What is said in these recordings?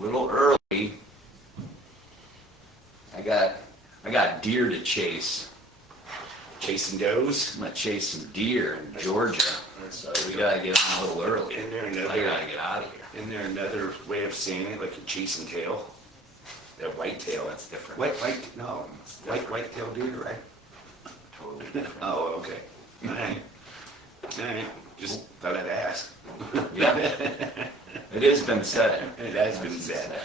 a little early. I got deer to chase. Chasing does. I'm gonna chase some deer in Georgia, so we gotta get on a little early. Isn't there I another? gotta get out of here. Isn't there another way of saying it, like a chasing tail? That white tail. That's different. White tail deer, right? Totally different. Oh, okay. All right. Just thought I'd ask. Yeah, it has been said. It has been said.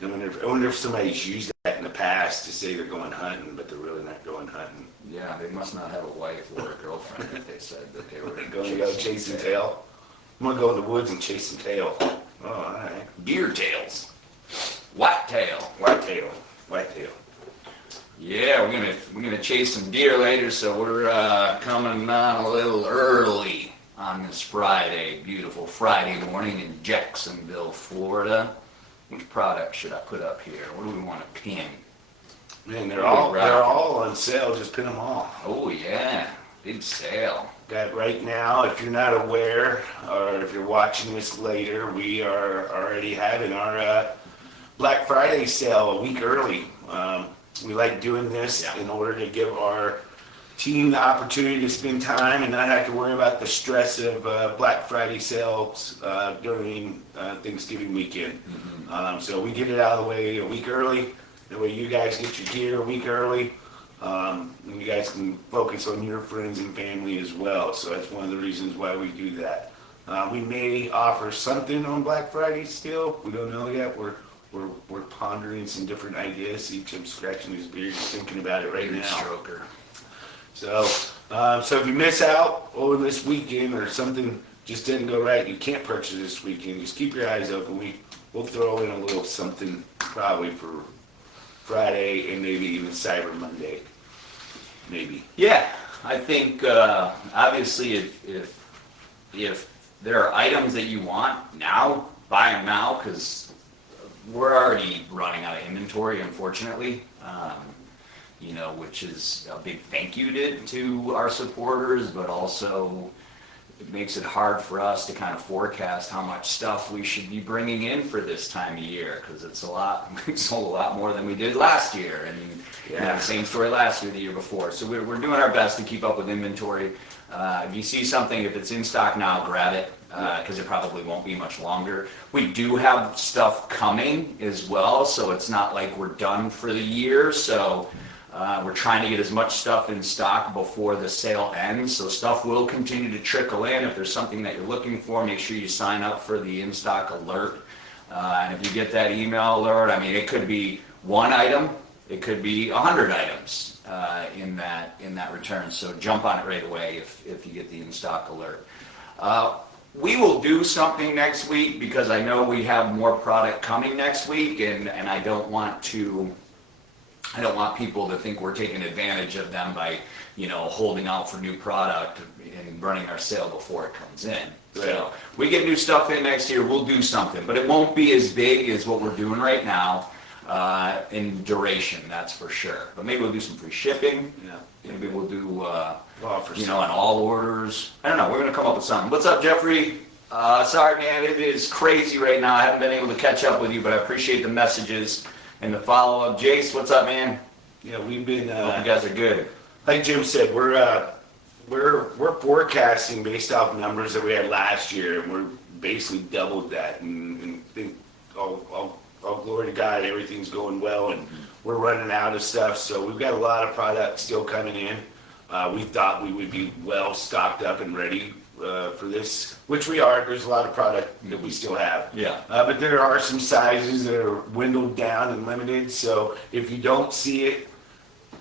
I wonder if somebody's used that in the past to say they're going hunting, but they're really not going hunting. Yeah, they must not have a wife or a girlfriend if they said that they were They're going to go chasing tail. I'm going to go in the woods and chase some tail. Oh, all right. Deer tails. White tail. White tail. Yeah, we're gonna chase some deer later, so we're coming on a little early on this Friday, beautiful Friday morning in Jacksonville, Florida. Which product should I put up here? What do we want to pin? Man, they're all on sale. Just pin them all. Oh yeah, big sale. That right now, if you're not aware, or if you're watching this later, we are already having our Black Friday sale a week early. We like doing this in order to give our team the opportunity to spend time and not have to worry about the stress of Black Friday sales during Thanksgiving weekend. Mm-hmm. So we get it out of the way a week early. That way you guys get your gear a week early. And you guys can focus on your friends and family as well. So that's one of the reasons why we do that. We may offer something on Black Friday still. We don't know yet. We're pondering some different ideas. See Jim's scratching his beard, he's thinking about it right now. Stroker. So if you miss out over this weekend or something just didn't go right, you can't purchase this weekend. Just keep your eyes open. We'll throw in a little something probably for Friday and maybe even Cyber Monday. Maybe. Yeah, I think obviously if there are items that you want now, buy them now because we're already running out of inventory, unfortunately. Which is a big thank you to our supporters, but also it makes it hard for us to kind of forecast how much stuff we should be bringing in for this time of year, because it's a lot. We sold a lot more than we did last year, and same story last year, the year before. So we're doing our best to keep up with inventory. If you see something, if it's in stock now, grab it, because it probably won't be much longer. We do have stuff coming as well, so it's not like we're done for the year. So we're trying to get as much stuff in stock before the sale ends. So stuff will continue to trickle in. If there's something that you're looking for, make sure you sign up for the in-stock alert. And if you get that email alert, I mean, it could be one item, it could be 100 items in that return. So jump on it right away if you get the in-stock alert. We will do something next week because I know we have more product coming next week, and I don't want people to think we're taking advantage of them by, holding out for new product and running our sale before it comes in. Right. So we get new stuff in next year, we'll do something, but it won't be as big as what we're doing right now in duration, that's for sure. But maybe we'll do some free shipping. Yeah. Maybe we'll do, on all orders. I don't know, we're going to come up with something. What's up, Jeffrey? Sorry, man, it is crazy right now. I haven't been able to catch up with you, but I appreciate the messages and the follow-up. Jace, what's up, man? Yeah, we've been. Hope you guys are good. Like Jim said, we're forecasting based off numbers that we had last year, and we're basically doubled that. And think all glory to God, everything's going well, and we're running out of stuff. So we've got a lot of product still coming in. We thought we would be well stocked up and ready for this, which we are. There's a lot of product that we still have. Yeah. But there are some sizes that are dwindled down and limited. So if you don't see it,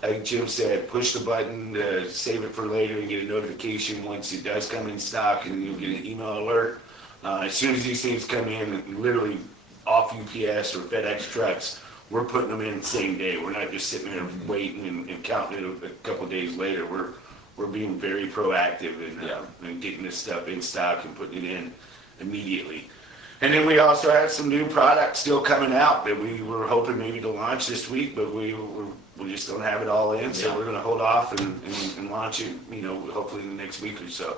like Jim said, push the button to save it for later and get a notification once it does come in stock, and you'll get an email alert. As soon as these things come in, literally off UPS or FedEx trucks, we're putting them in the same day. We're not just sitting there waiting and counting it a couple of days later. We're being very proactive in getting this stuff in stock and putting it in immediately. And then we also have some new products still coming out that we were hoping maybe to launch this week, but we just don't have it all in. So we're going to hold off and launch it, hopefully in the next week or so.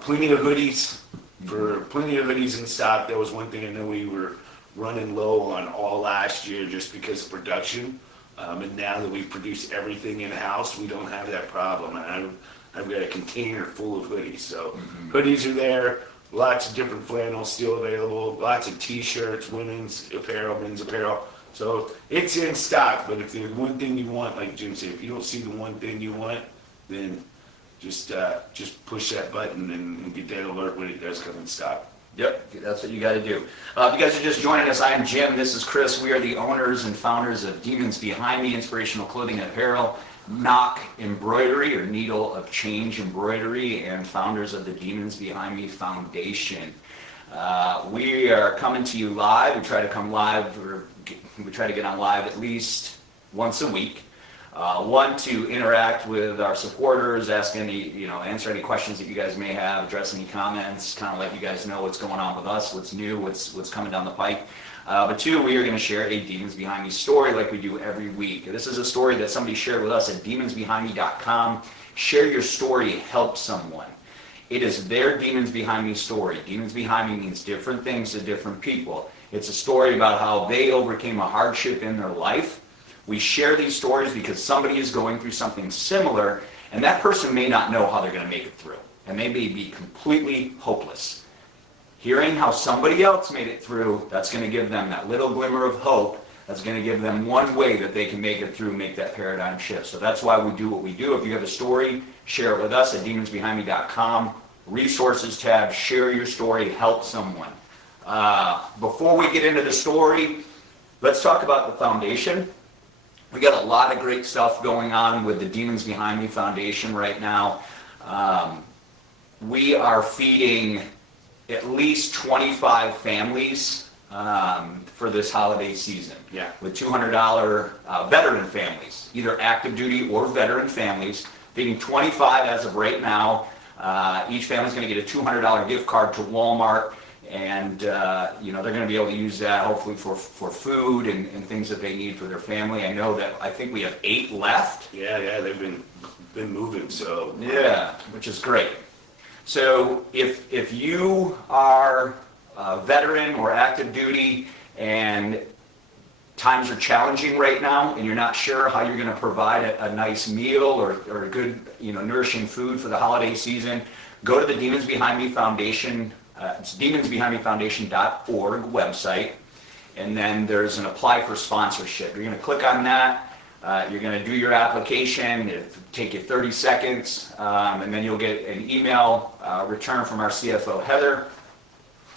Plenty of hoodies in stock. That was one thing I know we were running low on all last year just because of production. And now that we produce everything in-house, we don't have that problem. And I've got a container full of hoodies. So hoodies are there, lots of different flannels still available, lots of t-shirts, women's apparel, men's apparel. So it's in stock, but if there's one thing you want, like Jim said, if you don't see the one thing you want, then just push that button and get that alert when it does come in stock. Yep, that's what you got to do. If you guys are just joining us, I'm Jim. This is Chris. We are the owners and founders of Demons Behind Me, Inspirational Clothing and Apparel, Knock Embroidery, or Needle of Change Embroidery, and founders of the Demons Behind Me Foundation. We are coming to you live. We try to come live, or we try to get on live at least once a week. One, to interact with our supporters, answer any questions that you guys may have, address any comments, kind of let you guys know what's going on with us, what's new, what's coming down the pike. But two, we are going to share a Demons Behind Me story like we do every week. This is a story that somebody shared with us at demonsbehindme.com. Share your story, help someone. It is their Demons Behind Me story. Demons Behind Me means different things to different people. It's a story about how they overcame a hardship in their life. We share these stories because somebody is going through something similar, and that person may not know how they're going to make it through, and they may be completely hopeless. Hearing how somebody else made it through, that's going to give them that little glimmer of hope. That's going to give them one way that they can make it through, make that paradigm shift. So that's why we do what we do. If you have a story, share it with us at demonsbehindme.com. Resources tab, share your story, help someone. Before we get into the story, let's talk about the foundation. We got a lot of great stuff going on with the Demons Behind Me Foundation right now. We are feeding at least 25 families for this holiday season. Yeah. With $200 veteran families, either active duty or veteran families, feeding 25 as of right now. Each family's going to get a $200 gift card to Walmart. And they're going to be able to use that hopefully for food and things that they need for their family. I think we have 8 left. Yeah, they've been moving, so. Yeah, which is great. So if you are a veteran or active duty and times are challenging right now and you're not sure how you're going to provide a nice meal or good, nourishing food for the holiday season, go to the Demons Behind Me Foundation. It's demonsbehindmefoundation.org website, and then there's an apply for sponsorship. You're going to click on that. You're going to do your application. It'll take you 30 seconds, and then you'll get an email return from our CFO, Heather,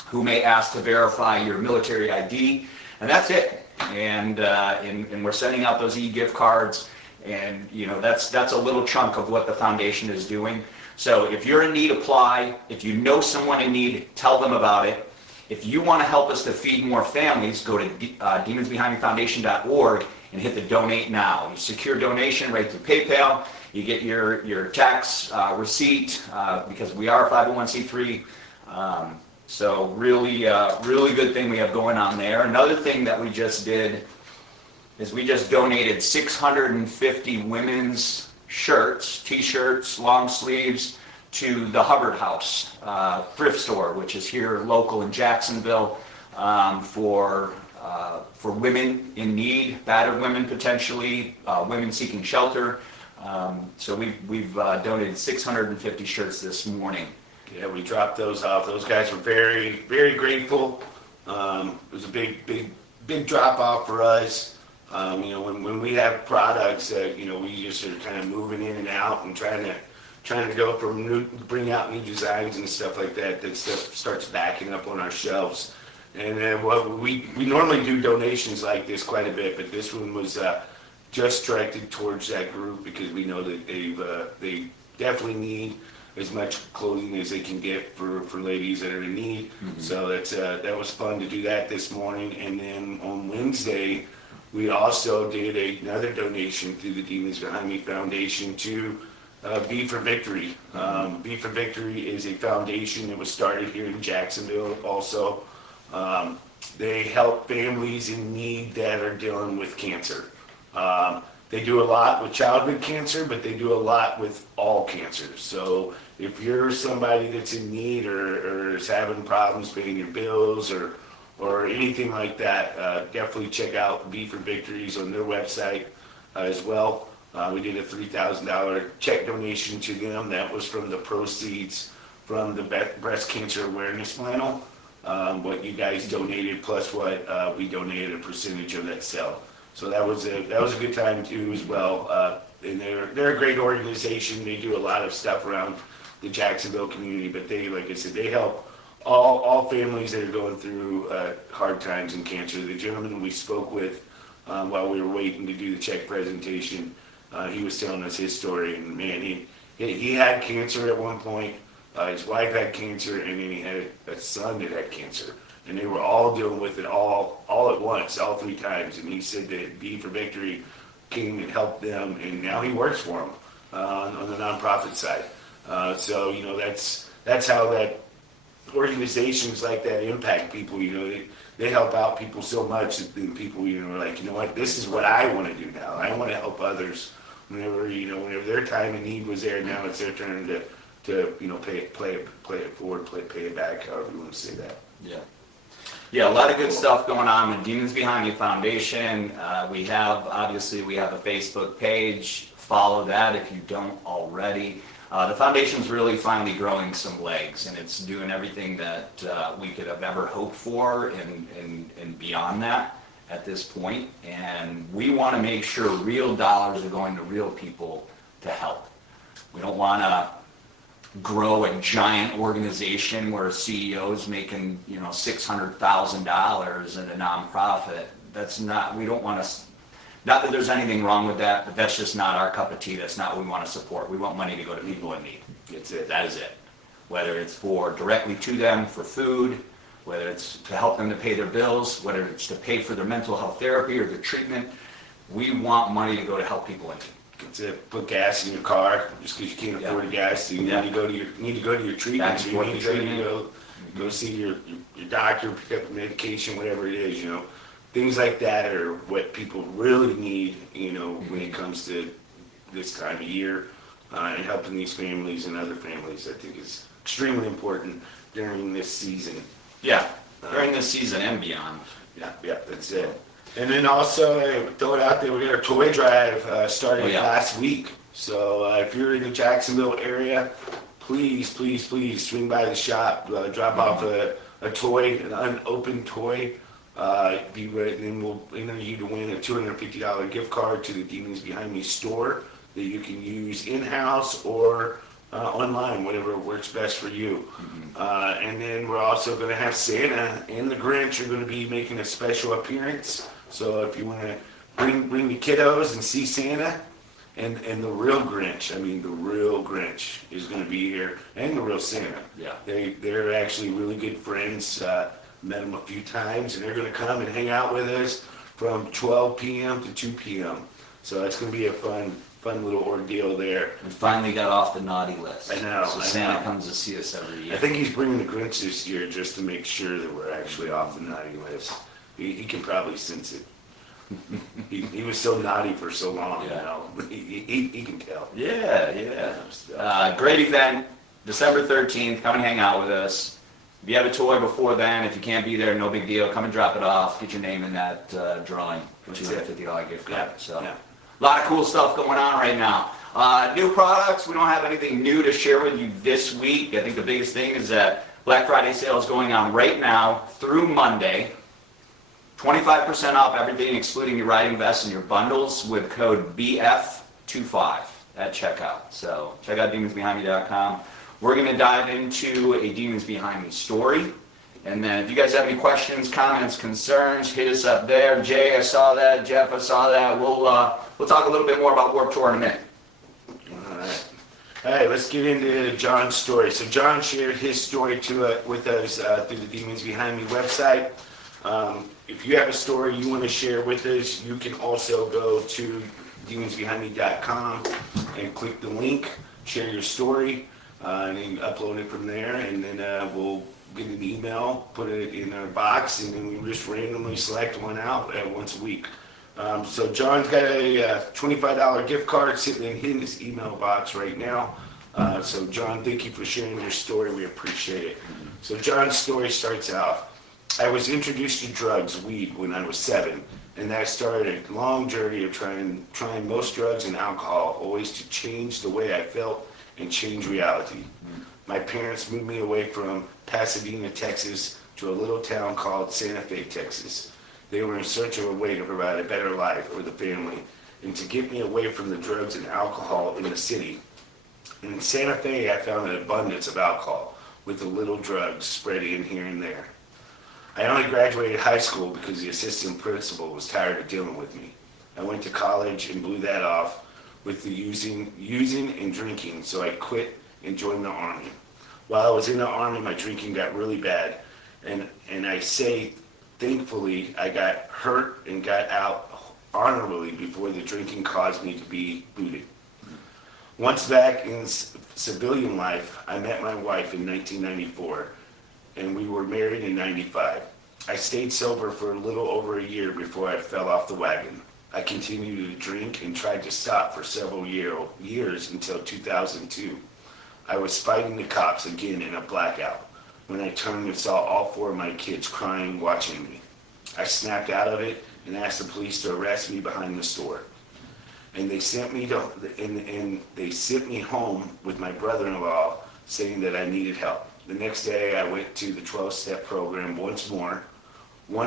who may ask to verify your military ID, and that's it. And we're sending out those e-gift cards, and that's a little chunk of what the foundation is doing. So if you're in need, apply. If you know someone in need, tell them about it. If you want to help us to feed more families, go to demonsbehindmefoundation.org and hit the donate now. You secure donation right through PayPal. You get your tax receipt because we are a 501c3. So really good thing we have going on there. Another thing that we just did is we just donated 650 women's shirts, t-shirts, long sleeves to the Hubbard House thrift store, which is here local in Jacksonville, for women in need, battered women potentially, women seeking shelter. So we've donated 650 shirts this morning. Yeah, we dropped those off. Those guys were very, very grateful. It was a big drop off for us. When we have products that, we just are kind of moving in and out and trying to go bring out new designs and stuff like that, that stuff starts backing up on our shelves. And we normally do donations like this quite a bit, but this one was just directed towards that group because we know that they definitely need as much clothing as they can get for ladies that are in need. Mm-hmm. So that was fun to do that this morning. And then on Wednesday, we also did another donation through the Demons Behind Me Foundation to Be for Victory. Be for Victory is a foundation that was started here in Jacksonville also. They help families in need that are dealing with cancer. They do a lot with childhood cancer, but they do a lot with all cancers. So if you're somebody that's in need or is having problems paying your bills or or anything like that, definitely check out V for Victories on their website as well. We did a $3,000 check donation to them. That was from the proceeds from the breast cancer awareness flannel. What you guys donated plus what we donated, a percentage of that sale. So that was a good time too as well. And they're a great organization. They do a lot of stuff around the Jacksonville community, but they, like I said, they help all families that are going through hard times in cancer. The gentleman we spoke with while we were waiting to do the check presentation, he was telling us his story, and man, he had cancer at one point. His wife had cancer, and then he had a son that had cancer, and they were all dealing with it all at once, all 3 times. And he said that V for Victory came and helped them, and now he works for them on the nonprofit side. So you know, that's how that organizations like that impact people. You know, they help out people so much that then people, you know, are like, you know what, this is what I want to do now. I want to help others whenever their time and need was there. Now it's their turn to you know, play it forward, pay it back, however you want to say that. Yeah, a lot of good stuff going on with Demons Behind Me Foundation. We have a Facebook page. Follow that if you don't already. The foundation's really finally growing some legs, and it's doing everything that we could have ever hoped for and beyond that at this point. And we want to make sure real dollars are going to real people to help. We don't want to grow a giant organization where a CEO is making, you know, $600,000 in a nonprofit. That's not, we don't want to, not that there's anything wrong with that, but that's just not our cup of tea. That's not what we want to support. We want money to go to people in need. That's it. That is it. Whether it's for directly to them for food, whether it's to help them to pay their bills, whether it's to pay for their mental health therapy or their treatment, we want money to go to help people in need. That's it. Put gas in your car just because you can't afford a gas. You need to go to your treatment. So you need to go see your doctor, pick up the medication, whatever it is. You know, things like that are what people really need. You know, when it comes to this time of year, and helping these families and other families, I think is extremely important during this season. Yeah, during this season and beyond. Yeah, that's it. And then also, throw it out there, we got our toy drive starting last week. So if you're in the Jacksonville area, please swing by the shop, drop off a toy, an unopened toy. Be ready, and then we'll enter you to win a $250 gift card to the Demons Behind Me store that you can use in-house or online, whatever works best for you. And then we're also going to have Santa and the Grinch are going to be making a special appearance. So if you want to bring the kiddos and see Santa and the real Grinch, I mean the real Grinch is going to be here, and the real Santa. Yeah. They're actually really good friends. Met them a few times, and they're going to come and hang out with us from 12 p.m. to 2 p.m. So it's going to be a fun little ordeal there. We finally got off the naughty list. I know. So Santa comes to see us every year. I think he's bringing the Grinch this year just to make sure that we're actually off the naughty list. He can probably sense it. He was so naughty for so long, you know. He can tell. Yeah. Great event, December 13th. Come and hang out with us. If you have a toy before then, if you can't be there, no big deal. Come and drop it off. Get your name in that drawing for $250 gift card. A lot of cool stuff going on right now. New products. We don't have anything new to share with you this week. I think the biggest thing is that Black Friday sale is going on right now through Monday. 25% off everything, excluding your riding vests and your bundles, with code BF25 at checkout. So check out demonsbehindme.com. We're going to dive into a Demons Behind Me story. And then if you guys have any questions, comments, concerns, hit us up there. Jay, I saw that. Jeff, I saw that. We'll talk a little bit more about Warped Tour in a minute. All right, let's get into John's story. So John shared his story with us through the Demons Behind Me website. If you have a story you want to share with us, you can also go to demonsbehindme.com and click the link, share your story, and then upload it from there, and then we'll get an email, put it in our box, and then we just randomly select one out once a week. So John's got a $25 gift card sitting in his email box right now. So John, thank you for sharing your story. We appreciate it. So John's story starts out. I was introduced to drugs, weed, when I was 7, and that started a long journey of trying most drugs and alcohol, always to change the way I felt and change reality. My parents moved me away from Pasadena, Texas, to a little town called Santa Fe, Texas. They were in search of a way to provide a better life for the family and to get me away from the drugs and alcohol in the city. In Santa Fe, I found an abundance of alcohol, with a little drugs spreading in here and there. I only graduated high school because the assistant principal was tired of dealing with me. I went to college and blew that off with the using and drinking, so I quit and joined the Army. While I was in the Army, my drinking got really bad, and I say, thankfully, I got hurt and got out honorably before the drinking caused me to be booted. Once back in civilian life, I met my wife in 1994, and we were married in 95. I stayed sober for a little over a year before I fell off the wagon. I continued to drink and tried to stop for several years until 2002. I was fighting the cops again in a blackout when I turned and saw all 4 of my kids crying, watching me. I snapped out of it and asked the police to arrest me behind the store. And they sent me home with my brother-in-law, saying that I needed help. The next day, I went to the 12-step program one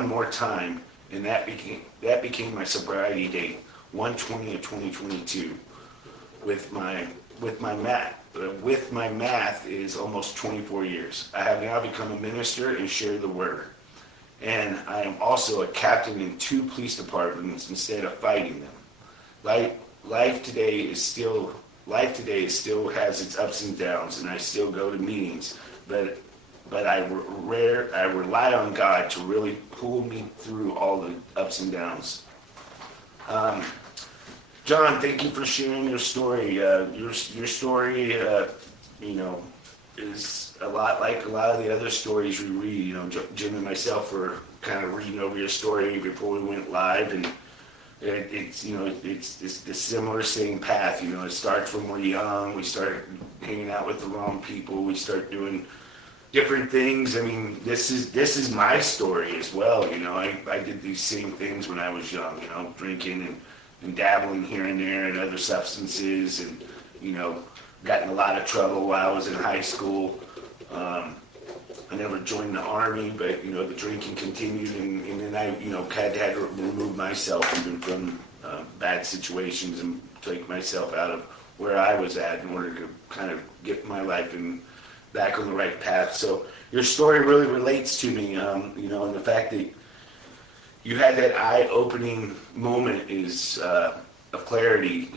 more time, and that became my sobriety date, 1/20 of 2022. With my math is almost 24 years. I have now become a minister and share the word. And I am also a captain in 2 police departments instead of fighting them. Life today still has its ups and downs, and I still go to meetings, but I rely on God to really pull me through all the ups and downs. John, thank you for sharing your story. Your story, is a lot like a lot of the other stories we read. Jim and myself were kind of reading over your story before we went live, and it's the similar same path. It starts when we're young. We start hanging out with the wrong people. We start doing different things. I mean, this is my story as well. I did these same things when I was young. Drinking and dabbling here and there in other substances, and got in a lot of trouble while I was in high school. I never joined the Army, but the drinking continued, and then I had to remove myself even from bad situations and take myself out of where I was at in order to kind of get my life back on the right path. So your story really relates to me, and the fact that you had that eye-opening moment is of clarity.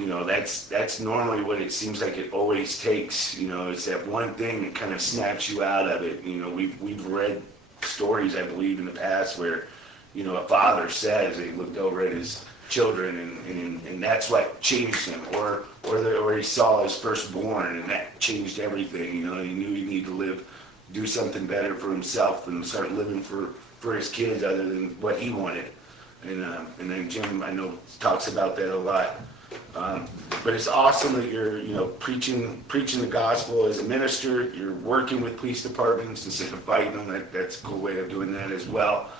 That's normally what it seems like it always takes. It's that one thing that kind of snaps you out of it. We've read stories, I believe, in the past where a father says he looked over at his children and that's what changed him, or he saw his firstborn and that changed everything. He knew he needed to do something better for himself and start living for his kids other than what he wanted. And then Jim, I know, talks about that a lot. But it's awesome that you're preaching the gospel as a minister. You're working with police departments instead of fighting them. That's a cool way of doing that as well.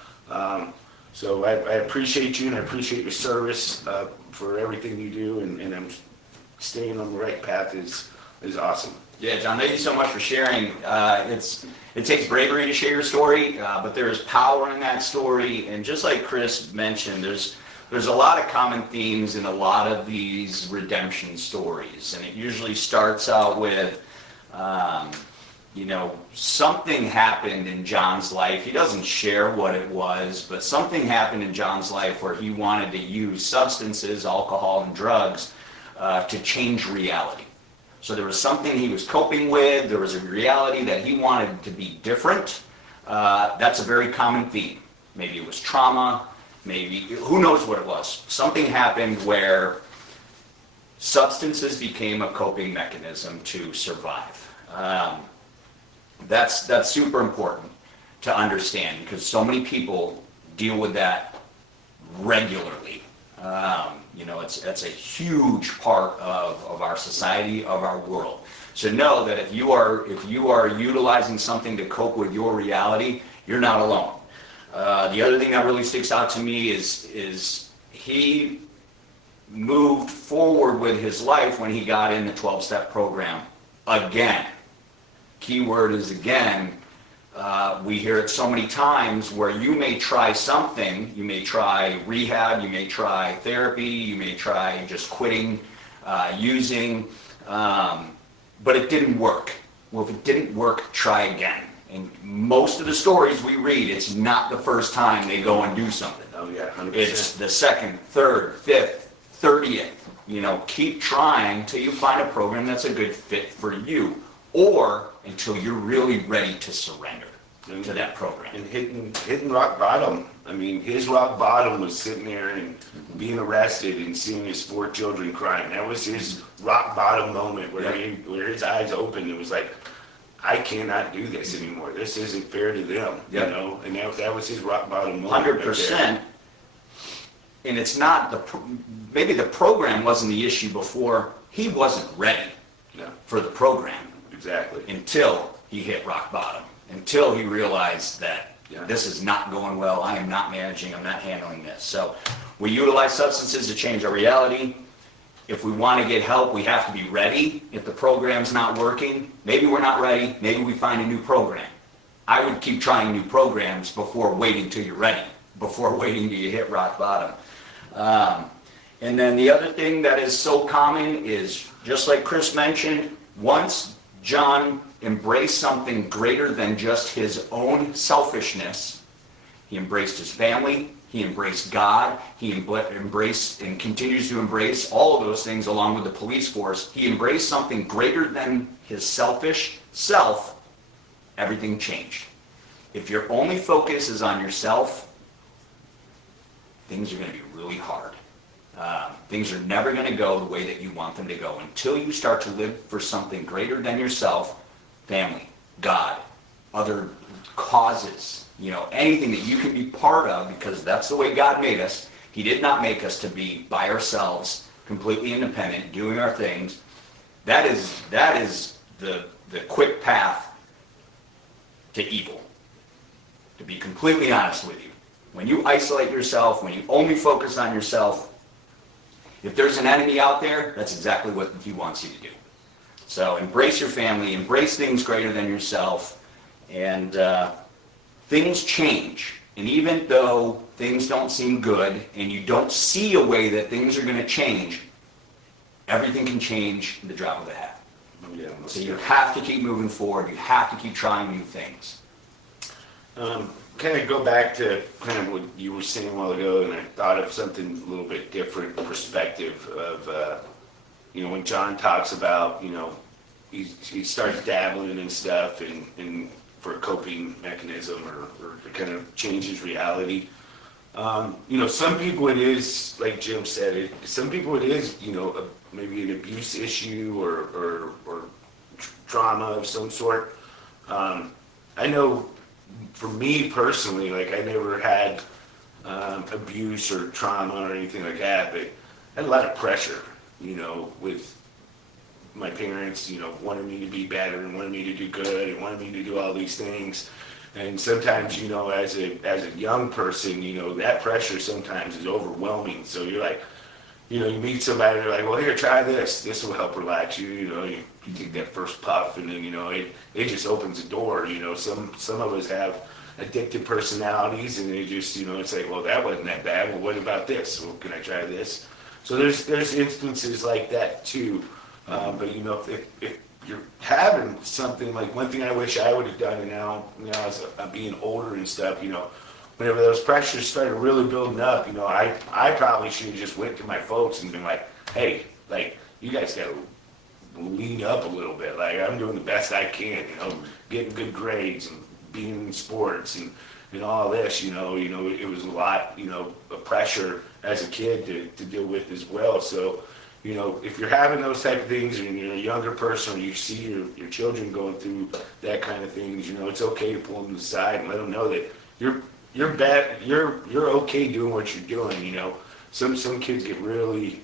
So I appreciate you, and I appreciate your service for everything you do, and I'm staying on the right path is awesome. Yeah, John, thank you so much for sharing. It takes bravery to share your story, but there is power in that story. And just like Chris mentioned, there's a lot of common themes in a lot of these redemption stories. And it usually starts out with, something happened in John's life. He doesn't share what it was, but something happened in John's life where he wanted to use substances, alcohol, and drugs to change reality. So there was something he was coping with. There was a reality that he wanted to be different. That's a very common theme. Maybe it was trauma. Maybe, who knows what it was. Something happened where substances became a coping mechanism to survive. That's super important to understand because so many people deal with that regularly. It's a huge part of our society, of our world. So know that if you are utilizing something to cope with your reality, you're not alone. The other thing that really sticks out to me is he moved forward with his life when he got in the 12-step program again. Keyword is again. We hear it so many times where you may try something, you may try rehab, you may try therapy, you may try just quitting using, but it didn't work. Well, if it didn't work, try again. And most of the stories we read, it's not the first time they go and do something. Oh yeah, 100%. It's the second, third, fifth, 30th. You know, keep trying till you find a program that's a good fit for you, or until you're really ready to surrender to that program. And hitting rock bottom. I mean, his rock bottom was sitting there and being arrested and seeing his 4 children crying. That was his rock bottom moment where where his eyes opened. It was like, I cannot do this anymore. This isn't fair to them, you know. And that was his rock bottom moment. 100%. And it's not maybe the program wasn't the issue before. He wasn't ready for the program. Exactly. Until he hit rock bottom. Until he realized that this is not going well. I am not managing. I'm not handling this. So we utilize substances to change our reality. If we want to get help, we have to be ready. If the program's not working, maybe we're not ready. Maybe we find a new program. I would keep trying new programs before waiting till you're ready, before waiting till you hit rock bottom. And then the other thing that is so common is, just like Chris mentioned, once John embraced something greater than just his own selfishness, he embraced his family, he embraced God, he embraced and continues to embrace all of those things along with the police force. He embraced something greater than his selfish self. Everything changed. If your only focus is on yourself, things are going to be really hard. Things are never going to go the way that you want them to go until you start to live for something greater than yourself, family, God, other causes, you know, anything that you can be part of, because that's the way God made us. He did not make us to be by ourselves, completely independent, doing our things. That is the quick path to evil, to be completely honest with you. When you isolate yourself, when you only focus on yourself, if there's an enemy out there, that's exactly what he wants you to do. So embrace your family, embrace things greater than yourself, and things change. And even though things don't seem good, and you don't see a way that things are going to change, everything can change in the drop of a hat. So you have to keep moving forward. You have to keep trying new things. Kind of go back to kind of what you were saying a while ago, and I thought of something a little bit different perspective of, you know, when John talks about, you know, he starts dabbling and stuff and for a coping mechanism or to kind of change his reality. You know, some people it is, like Jim said, some people it is, you know, maybe an abuse issue or trauma of some sort. I know for me personally, like I never had abuse or trauma or anything like that, but I had a lot of pressure, you know, with my parents, you know, wanted me to be better and wanted me to do good and wanted me to do all these things. And sometimes, you know, as a young person, you know, that pressure sometimes is overwhelming. So you're like, you know, you meet somebody and they're like, well, here, try this. This will help relax you. You know, you take that first puff and then, you know, it just opens the door. You know, some of us have addictive personalities and they just, you know, it's like, well, that wasn't that bad. Well, what about this? Well, can I try this? So there's instances like that too. But, you know, if you're having something, like one thing I wish I would have done, and now, you know, as I'm being older and stuff, you know, whenever those pressures started really building up, you know, I probably should have just went to my folks and been like, hey, like, you guys got to lean up a little bit. Like, I'm doing the best I can, you know, getting good grades and being in sports and all this, you know, it was a lot, you know, of pressure as a kid to deal with as well. So, you know, if you're having those type of things and you're a younger person or you see your children going through that kind of things, you know, it's okay to pull them aside and let them know that you're okay doing what you're doing, you know. Some kids get really,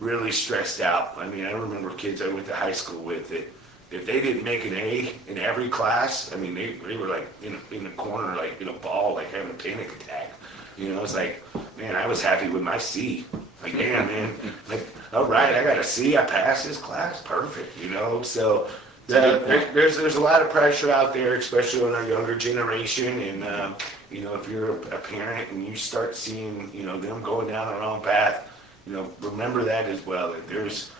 really stressed out. I mean, I remember kids I went to high school with that, if they didn't make an A in every class, I mean, they were like in the corner, like in a ball, like having a panic attack. It's like, man, I was happy with my C. Like, damn, man, like, all right, I got a C, I passed this class, perfect, So there's a lot of pressure out there, especially on our younger generation, and if you're a parent and you start seeing, them going down the wrong path, remember that as well. That there's,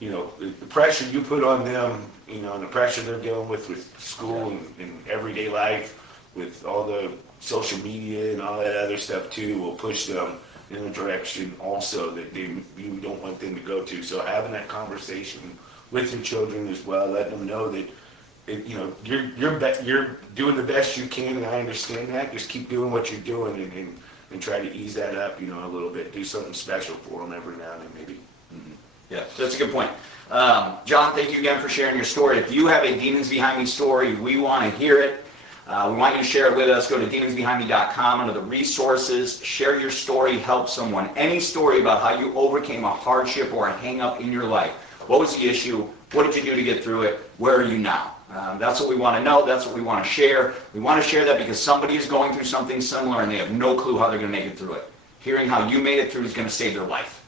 the pressure you put on them, and the pressure they're dealing with school and everyday life, with all the social media and all that other stuff too, will push them in a direction also that you don't want them to go to. So having that conversation with your children as well, let them know that you're doing the best you can, and I understand that. Just keep doing what you're doing and try to ease that up, a little bit. Do something special for them every now and then, maybe. Mm-hmm. Yeah, that's a good point. John, thank you again for sharing your story. If you have a Demons Behind Me story, we want to hear it. We want you to share it with us. Go to demonsbehindme.com under the resources. Share your story. Help someone. Any story about how you overcame a hardship or a hang-up in your life. What was the issue? What did you do to get through it? Where are you now? That's what we want to know. That's what we want to share. We want to share that because somebody is going through something similar and they have no clue how they're going to make it through it. Hearing how you made it through is going to save their life.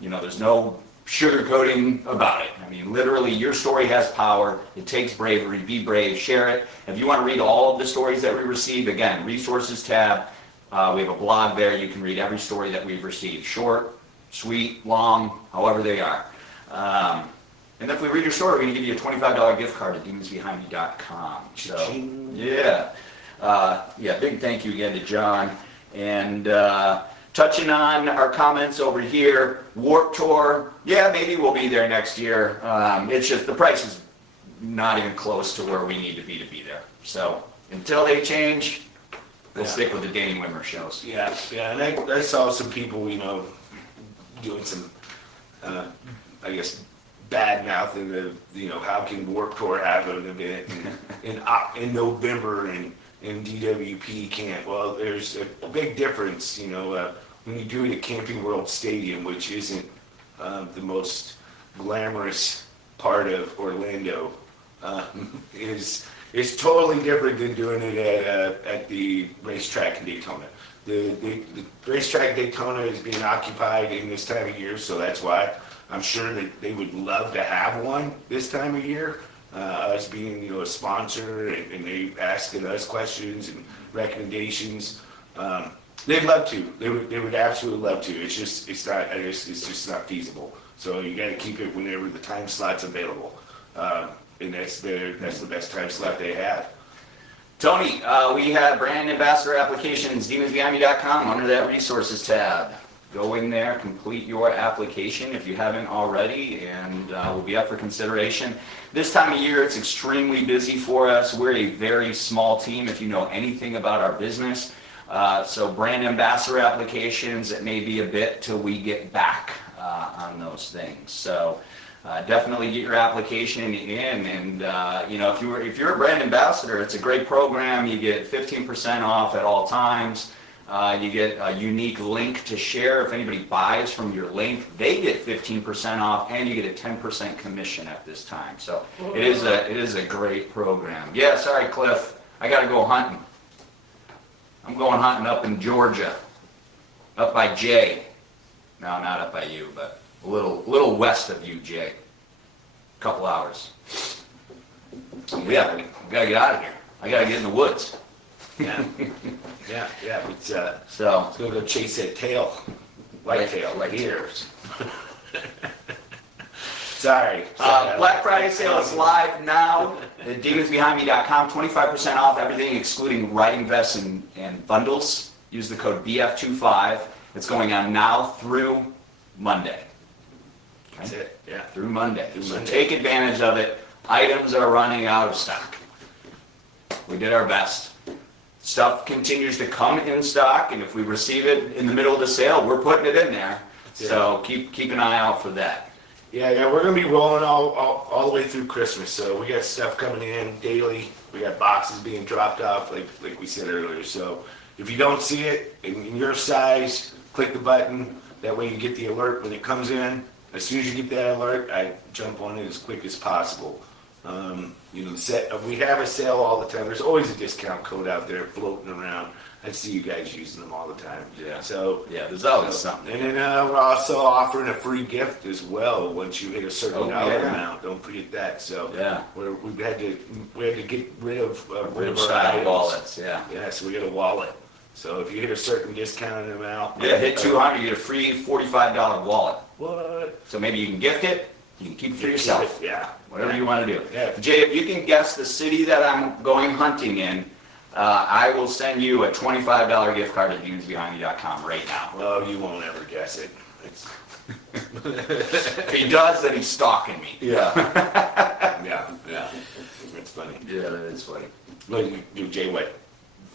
There's no sugarcoating about it. I mean, literally, your story has power. It takes bravery. Be brave. Share it. If you want to read all of the stories that we receive, again, resources tab. We have a blog there. You can read every story that we've received. Short, sweet, long, however they are. And if we read your story, we're going to give you a $25 gift card at demonsbehindme.com. So, big thank you again to John. And touching on our comments over here, Warped Tour, maybe we'll be there next year. It's just the price is not even close to where we need to be there. So until they change, we'll stick with the Danny Wimmer shows. Yeah, and I saw some people, doing some, I guess, bad mouthing of, how can Warped Tour have an event in November and DWP can't. Well, there's a big difference, when you do it at Camping World Stadium, which isn't the most glamorous part of Orlando, is totally different than doing it at the racetrack in Daytona. The racetrack in Daytona is being occupied in this time of year, so that's why I'm sure that they would love to have one this time of year. Us being, a sponsor, and they asking us questions and recommendations. They'd love to. They would absolutely love to. It's just not feasible. So you got to keep it whenever the time slot's available, and that's the best time slot they have. Tony, we have brand ambassador applications, demonsbehindme.com under that resources tab. Go in there, complete your application if you haven't already, and we'll be up for consideration. This time of year, it's extremely busy for us. We're a very small team if you know anything about our business. So brand ambassador applications, it may be a bit till we get back on those things. So definitely get your application in, and if you're a brand ambassador, it's a great program. You get 15% off at all times. You get a unique link to share. If anybody buys from your link, they get 15% off, and you get a 10% commission at this time. So it is a great program. Yeah, sorry, Cliff. I got to go hunting. I'm going hunting up in Georgia, up by Jay. No, not up by you, but a little west of you, Jay. A couple hours. Yeah, we gotta get out of here. I gotta get in the woods. Yeah. Let's So go chase that tail, white tail, right here. Sorry. Black Friday sale is live now at demonsbehindme.com. 25% off everything excluding riding vests and bundles. Use the code BF25. It's going on now through Monday. Okay? That's it. Yeah. Through Monday. So take advantage of it. Items are running out of stock. We did our best. Stuff continues to come in stock, and if we receive it in the middle of the sale, we're putting it in there. So keep an eye out for that. Yeah, we're gonna be rolling all the way through Christmas. So we got stuff coming in daily. We got boxes being dropped off, like we said earlier. So if you don't see it in your size, click the button. That way you get the alert when it comes in. as soon as you get that alert, I jump on it as quick as possible. You know, we have a sale all the time. There's always a discount code out there floating around. I see you guys using them all the time. Yeah. So Yeah, there's always something. And then we're also offering a free gift as well once you hit a certain dollar yeah. amount. Don't forget that. So Yeah. we had to get rid of Real our style items. wallets, yeah. Yeah, so we got a wallet. So if you hit a certain discounted amount, Yeah, hit 200, you get a free $45 wallet. What? So maybe you can gift it, you can keep it for yourself. Yeah. Whatever you want to do. Yeah. Jay, if you can guess the city that I'm going hunting in, I will send you a $25 gift card at viewsbehind.com right now. Well, you won't ever guess it. If he does, then he's stalking me. Yeah. Yeah. That's funny. Yeah, that is funny. Well, you Jay, what?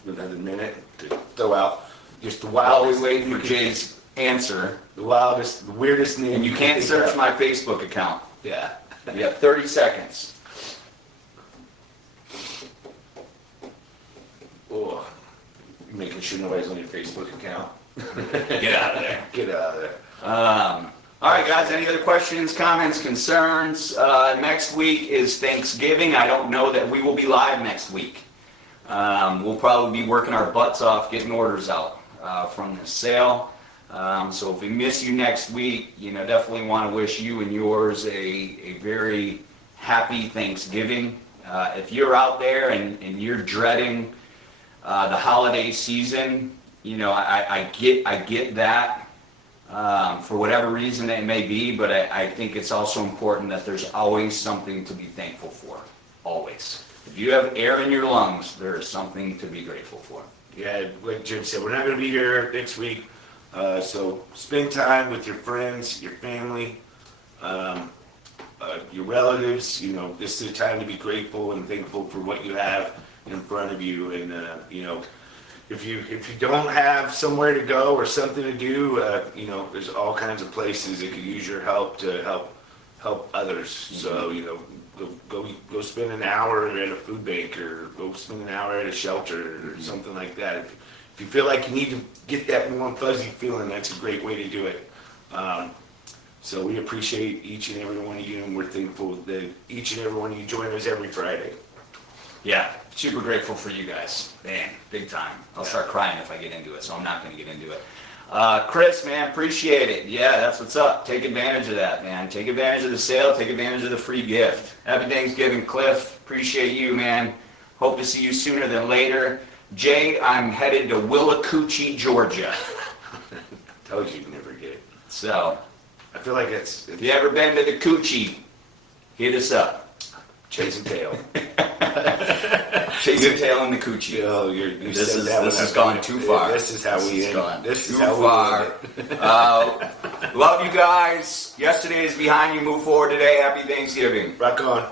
Another minute to throw out just the While we wildest. wait for Jay's answer, The wildest, the weirdest name. and you can't think search of. my Facebook account. Yeah. You have 30 seconds. Oh, you're making sure nobody's on your Facebook account. Get out of there. Get out of there. All right, guys, any other questions, comments, concerns? Next week is Thanksgiving. I don't know that we will be live next week. We'll probably be working our butts off getting orders out from this sale. So if we miss you next week, definitely want to wish you and yours a very happy Thanksgiving. If you're out there and you're dreading the holiday season, I get that for whatever reason it may be, but I think it's also important that there's always something to be thankful for. Always. If you have air in your lungs, there is something to be grateful for. Yeah, like Jim said, we're not going to be here next week. So spend time with your friends, your family, your relatives. This is a time to be grateful and thankful for what you have in front of you. And if you don't have somewhere to go or something to do, there's all kinds of places that could use your help to help others. So go spend an hour at a food bank or go spend an hour at a shelter or something like that. If you feel like you need to get that warm fuzzy feeling, that's a great way to do it. So we appreciate each and every one of you, and we're thankful that each and every one of you join us every Friday. Yeah, super grateful for you guys. Man, big time. I'll start crying if I get into it, so I'm not going to get into it. Chris, man, appreciate it. Yeah, that's what's up. Take advantage of that, man. Take advantage of the sale. Take advantage of the free gift. Happy Thanksgiving, Cliff. Appreciate you, man. Hope to see you sooner than later. Jay, I'm headed to Willacoochee, Georgia. Told you you'd never get it. So, I feel like it's if you ever been to the Coochie, hit us up. chasing tail. Chasing tail in the Coochie. This has gone too far. This is how we end. This is how far. we end. Love you guys. Yesterday is behind you. Move forward today. Happy Thanksgiving. Rock on.